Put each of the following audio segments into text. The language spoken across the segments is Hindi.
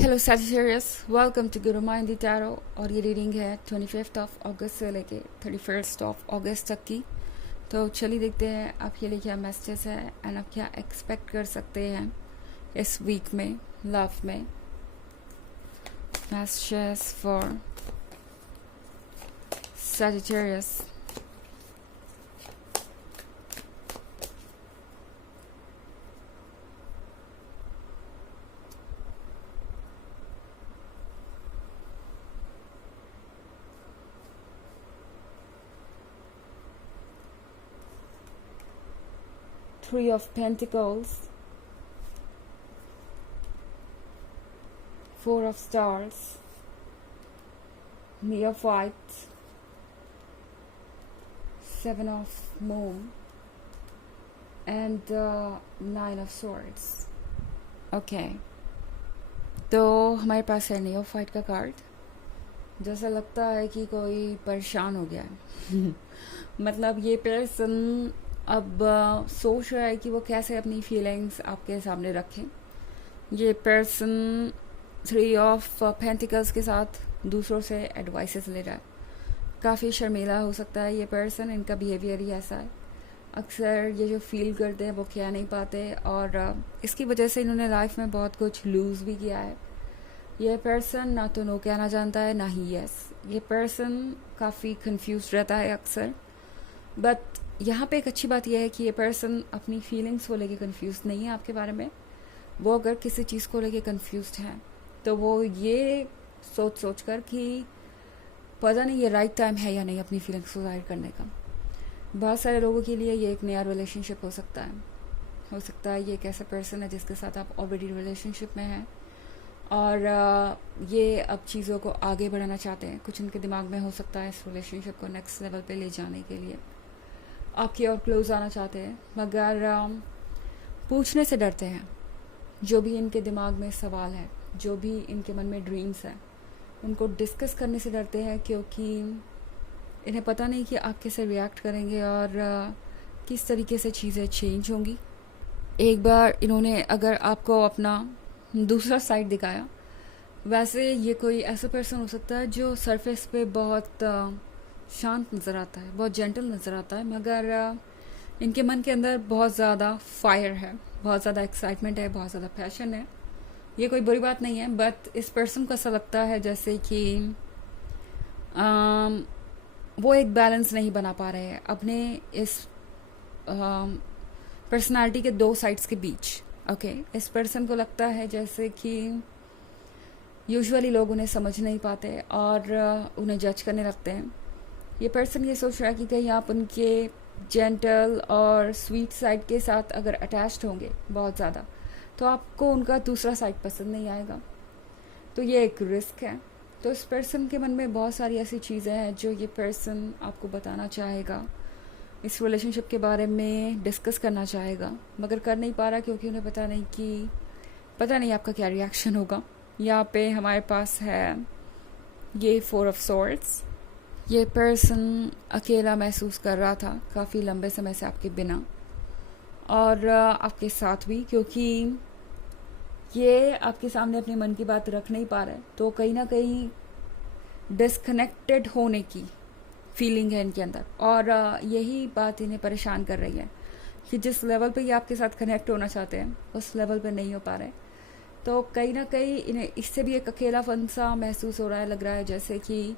Hello Sagittarius, welcome to Guru माइंडी tarot. और ये रीडिंग है 25 अगस्त से लेके 31 अगस्त तक की। तो चलिए देखते हैं आपके लिए क्या मैसेजेस है एंड आप क्या एक्सपेक्ट कर सकते हैं इस वीक में लव में। Messages for Sagittarius. Three of Pentacles, Four of Stars, Neophyte, Seven of Moon, and Nine of Swords. Okay. तो हमारे पास है नियोफाइट का कार्ड। जैसा लगता है कि कोई परेशान हो गया है मतलब ये पर्सन अब सोच रहा है कि वो कैसे अपनी फीलिंग्स आपके सामने रखें। ये पर्सन 3 ऑफ पेंटिकल्स के साथ दूसरों से एडवाइसेस ले रहा है। काफ़ी शर्मीला हो सकता है ये पर्सन, इनका बिहेवियर ही ऐसा है। अक्सर ये जो फील करते हैं वो कह नहीं पाते और इसकी वजह से इन्होंने लाइफ में बहुत कुछ लूज़ भी किया है। ये पर्सन ना तो नो कहना जानता है ना ही यस। ये पर्सन काफ़ी कंफ्यूज रहता है अक्सर। बट यहाँ पे एक अच्छी बात यह है कि ये पर्सन अपनी फीलिंग्स को लेके कंफ्यूज नहीं है आपके बारे में। वो अगर किसी चीज़ को लेके कंफ्यूज है तो वो ये सोच कर कि पता नहीं ये राइट टाइम है या नहीं अपनी फीलिंग्स को जाहिर करने का। बहुत सारे लोगों के लिए ये एक नया रिलेशनशिप हो सकता है। हो सकता है ये एक ऐसा पर्सन है जिसके साथ आप ऑलरेडी रिलेशनशिप में हैं और ये अब चीज़ों को आगे बढ़ाना चाहते हैं। कुछ उनके दिमाग में हो सकता है इस रिलेशनशिप को नेक्स्ट लेवल पे ले जाने के लिए आपकी और क्लोज आना चाहते हैं, मगर पूछने से डरते हैं। जो भी इनके दिमाग में सवाल है, जो भी इनके मन में ड्रीम्स हैं, उनको डिस्कस करने से डरते हैं क्योंकि इन्हें पता नहीं कि आप कैसे रिएक्ट करेंगे और किस तरीके से चीज़ें चेंज होंगी। एक बार इन्होंने अगर आपको अपना दूसरा साइड दिखाया, वैसे ये कोई ऐसा पर्सन हो सकता है जो सरफेस पे बहुत शांत नज़र आता है, बहुत जेंटल नज़र आता है, मगर इनके मन के अंदर बहुत ज़्यादा फायर है, बहुत ज़्यादा एक्साइटमेंट है, बहुत ज़्यादा पैशन है। ये कोई बुरी बात नहीं है, बट इस पर्सन को ऐसा लगता है जैसे कि वो एक बैलेंस नहीं बना पा रहे हैं अपने इस पर्सनालिटी के दो साइड्स के बीच। ओके, इस पर्सन को लगता है जैसे कि यूजुअली लोग उन्हें समझ नहीं पाते और उन्हें जज करने लगते हैं। ये पर्सन ये सोच रहा है कि कहीं आप उनके जेंटल और स्वीट साइड के साथ अगर अटैच्ड होंगे बहुत ज़्यादा तो आपको उनका दूसरा साइड पसंद नहीं आएगा। तो ये एक रिस्क है। तो इस पर्सन के मन में बहुत सारी ऐसी चीज़ें हैं जो ये पर्सन आपको बताना चाहेगा, इस रिलेशनशिप के बारे में डिस्कस करना चाहेगा, मगर कर नहीं पा रहा क्योंकि उन्हें पता नहीं आपका क्या रिएक्शन होगा। यहाँ पे हमारे पास है ये 4 ऑफ सॉर्ड्स। ये पर्सन अकेला महसूस कर रहा था काफ़ी लंबे समय से आपके बिना और आपके साथ भी, क्योंकि ये आपके सामने अपने मन की बात रख नहीं पा रहे। तो कहीं ना कहीं डिस्कनेक्टेड होने की फीलिंग है इनके अंदर और यही बात इन्हें परेशान कर रही है कि जिस लेवल पे ये आपके साथ कनेक्ट होना चाहते हैं उस लेवल पे नहीं हो पा रहे। तो कहीं ना कहीं इन्हें इससे भी एक अकेलापन सा महसूस हो रहा है। लग रहा है जैसे कि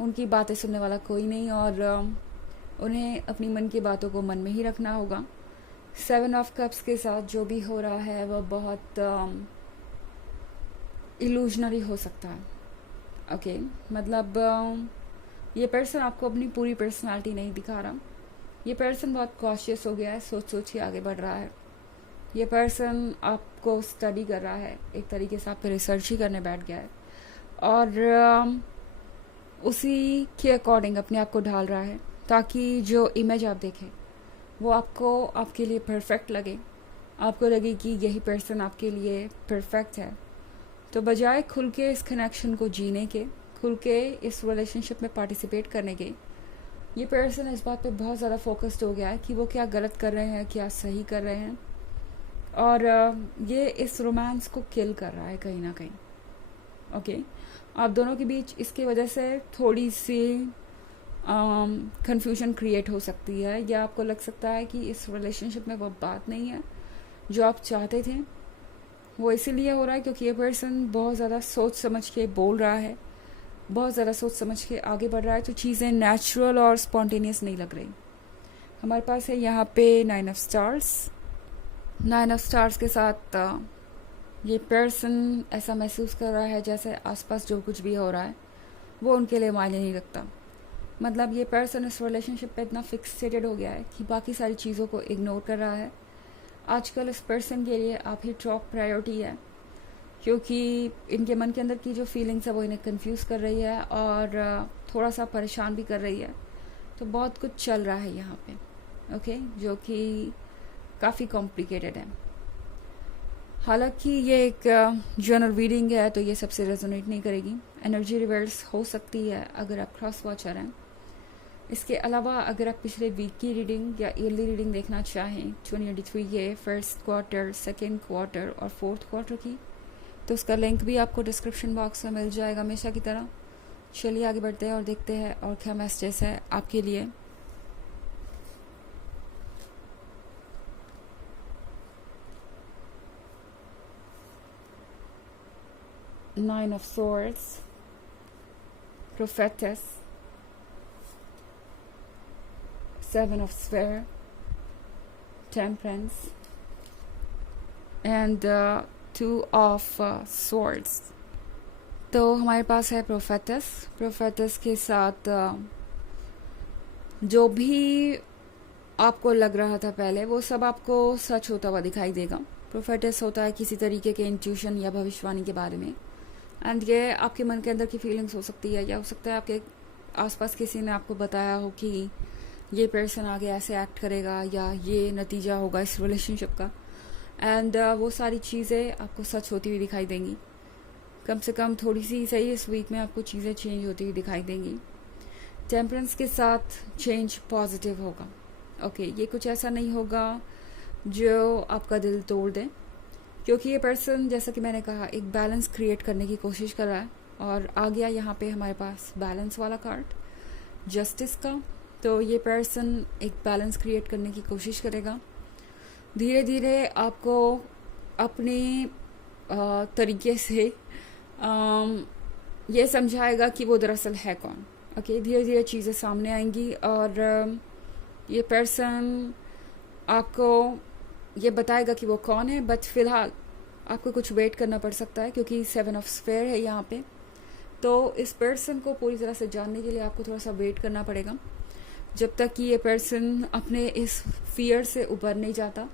उनकी बातें सुनने वाला कोई नहीं और उन्हें अपनी मन की बातों को मन में ही रखना होगा। 7 ऑफ कप्स के साथ जो भी हो रहा है वह बहुत इल्यूजनरी हो सकता है। ओके, मतलब ये पर्सन आपको अपनी पूरी पर्सनालिटी नहीं दिखा रहा। ये पर्सन बहुत कॉशियस हो गया है, सोच के आगे बढ़ रहा है। ये पर्सन आपको स्टडी कर रहा है, एक तरीके से आप पे रिसर्च ही करने बैठ गया है और उसी के अकॉर्डिंग अपने आप को ढाल रहा है ताकि जो इमेज आप देखें वो आपको आपके लिए परफेक्ट लगे, आपको लगे कि यही पर्सन आपके लिए परफेक्ट है। तो बजाय खुल के इस कनेक्शन को जीने के, खुल के इस रिलेशनशिप में पार्टिसिपेट करने के, ये पर्सन इस बात पे बहुत ज़्यादा फोकस्ड हो गया है कि वो क्या गलत कर रहे हैं, क्या सही कर रहे हैं और ये इस रोमांस को किल कर रहा है कहीं ना कहीं। ओके आप दोनों के बीच इसके वजह से थोड़ी सी कंफ्यूजन क्रिएट हो सकती है, या आपको लग सकता है कि इस रिलेशनशिप में वो बात नहीं है जो आप चाहते थे। वो इसीलिए हो रहा है क्योंकि ये पर्सन बहुत ज़्यादा सोच समझ के बोल रहा है, बहुत ज़्यादा सोच समझ के आगे बढ़ रहा है, तो चीज़ें नेचुरल और स्पॉन्टेनियस नहीं लग रही। हमारे पास है यहाँ पे 9 ऑफ स्टार्स। 9 ऑफ स्टार्स के साथ ये पर्सन ऐसा महसूस कर रहा है जैसे आसपास जो कुछ भी हो रहा है वो उनके लिए मायने नहीं रखता। मतलब ये पर्सन इस रिलेशनशिप पे इतना फिक्सेटेड हो गया है कि बाकी सारी चीज़ों को इग्नोर कर रहा है। आजकल इस पर्सन के लिए आप ही टॉप प्रायोरिटी है, क्योंकि इनके मन के अंदर की जो फीलिंग्स है वो इन्हें कंफ्यूज कर रही है और थोड़ा सा परेशान भी कर रही है। तो बहुत कुछ चल रहा है यहाँ पे, ओके, जो कि काफ़ी कॉम्प्लिकेटेड है। हालांकि ये एक जनरल रीडिंग है तो ये सबसे रेजोनेट नहीं करेगी। एनर्जी रिवर्स हो सकती है अगर आप क्रॉस वॉचर हैं। इसके अलावा अगर आप पिछले वीक की रीडिंग या ईयरली रीडिंग देखना चाहें 2023 के फर्स्ट क्वार्टर, सेकेंड क्वार्टर और फोर्थ क्वार्टर की, तो उसका लिंक भी आपको डिस्क्रिप्शन बॉक्स में मिल जाएगा हमेशा की तरह। चलिए आगे बढ़ते हैं और देखते हैं और क्या मैसेजेस है आपके लिए। Nine of Swords, Prophetess, Seven of Sphere, Temperance, and Two of Swords. तो हमारे पास है प्रोफेटस के साथ जो भी आपको लग रहा था पहले वो सब आपको सच होता हुआ दिखाई देगा। प्रोफेटस होता है किसी तरीके के इंट्यूशन या भविष्यवाणी के बारे में, एंड ये आपके मन के अंदर की फीलिंग्स हो सकती है, या हो सकता है आपके आसपास किसी ने आपको बताया हो कि ये पर्सन आगे ऐसे एक्ट करेगा या ये नतीजा होगा इस रिलेशनशिप का, एंड वो सारी चीज़ें आपको सच होती हुई दिखाई देंगी। कम से कम थोड़ी सी सही इस वीक में आपको चीज़ें चेंज होती हुई दिखाई देंगी। टेम्परेंस के साथ चेंज पॉजिटिव होगा। ओके, ये कुछ ऐसा नहीं होगा जो आपका दिल तोड़ दे, क्योंकि ये पर्सन जैसा कि मैंने कहा एक बैलेंस क्रिएट करने की कोशिश कर रहा है, और आ गया यहाँ पे हमारे पास बैलेंस वाला कार्ड जस्टिस का। तो ये पर्सन एक बैलेंस क्रिएट करने की कोशिश करेगा। धीरे धीरे आपको अपने तरीके से ये समझाएगा कि वो दरअसल है कौन। ओके, धीरे धीरे चीज़ें सामने आएंगी और ये पर्सन आपको ये बताएगा कि वो कौन है, बट फिलहाल आपको कुछ वेट करना पड़ सकता है क्योंकि 7 ऑफ स्फेयर है यहाँ पे। तो इस पर्सन को पूरी तरह से जानने के लिए आपको थोड़ा सा वेट करना पड़ेगा, जब तक कि ये पर्सन अपने इस फियर से उबर नहीं जाता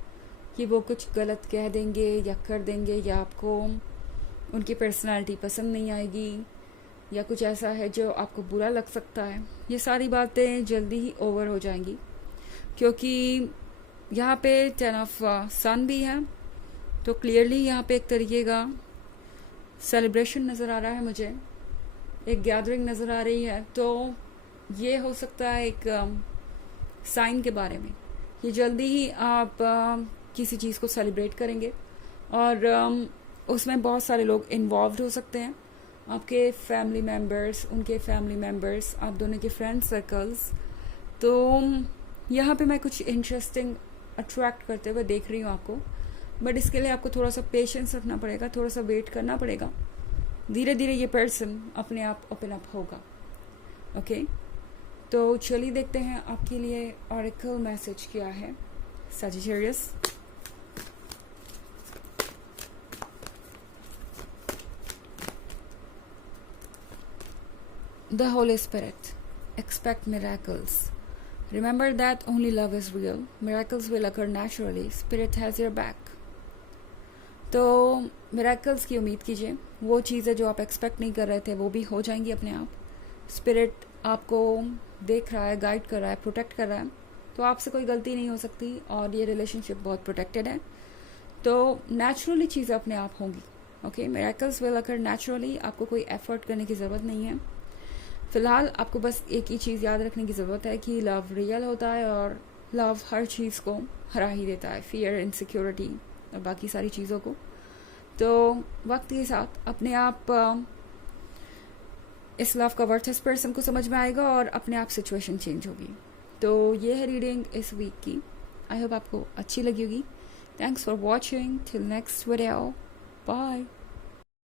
कि वो कुछ गलत कह देंगे या कर देंगे, या आपको उनकी पर्सनालिटी पसंद नहीं आएगी, या कुछ ऐसा है जो आपको बुरा लग सकता है। ये सारी बातें जल्दी ही ओवर हो जाएंगी, क्योंकि यहाँ पे 10 ऑफ सन भी है। तो क्लियरली यहाँ पे एक तरीके का सेलिब्रेशन नज़र आ रहा है मुझे, एक गैदरिंग नज़र आ रही है। तो ये हो सकता है एक साइन के बारे में, ये जल्दी ही आप किसी चीज़ को सेलिब्रेट करेंगे और उसमें बहुत सारे लोग इन्वॉल्व हो सकते हैं, आपके फैमिली मेम्बर्स, उनके फैमिली मेम्बर्स, आप दोनों के फ्रेंड सर्कल्स। तो यहाँ पे मैं कुछ इंटरेस्टिंग अट्रैक्ट करते हुए देख रही हूँ आपको, बट इसके लिए आपको थोड़ा सा पेशेंस रखना पड़ेगा, थोड़ा सा वेट करना पड़ेगा। धीरे धीरे ये पर्सन अपने आप ओपन अप होगा। ओके, तो चलिए देखते हैं आपके लिए ऑरेकल मैसेज क्या है Sagittarius. The Holy Spirit, expect miracles. Remember that only love is real. Miracles will occur naturally. Spirit has your back. तो मिरेकल्स की उम्मीद कीजिए, वो चीज़ें जो आप एक्सपेक्ट नहीं कर रहे थे वो भी हो जाएंगी अपने आप। स्पिरिट आपको देख रहा है, गाइड कर रहा है, प्रोटेक्ट कर रहा है, तो आपसे कोई गलती नहीं हो सकती और ये रिलेशनशिप बहुत प्रोटेक्टेड है। तो नेचुरली चीज़ें अपने आप होंगी। Okay, miracles will occur naturally, आपको कोई एफर्ट करने की ज़रूरत नहीं है। फिलहाल आपको बस एक ही चीज़ याद रखने की ज़रूरत है कि लव रियल होता है और लव हर चीज़ को हरा ही देता है, फियर, इनसिक्योरिटी और बाकी सारी चीज़ों को। तो वक्त के साथ अपने आप इस लव का वर्थ इस पर्सन को समझ में आएगा और अपने आप सिचुएशन चेंज होगी। तो ये है रीडिंग इस वीक की। आई होप आपको अच्छी लगी होगी। Thanks for watching. Till next video, bye.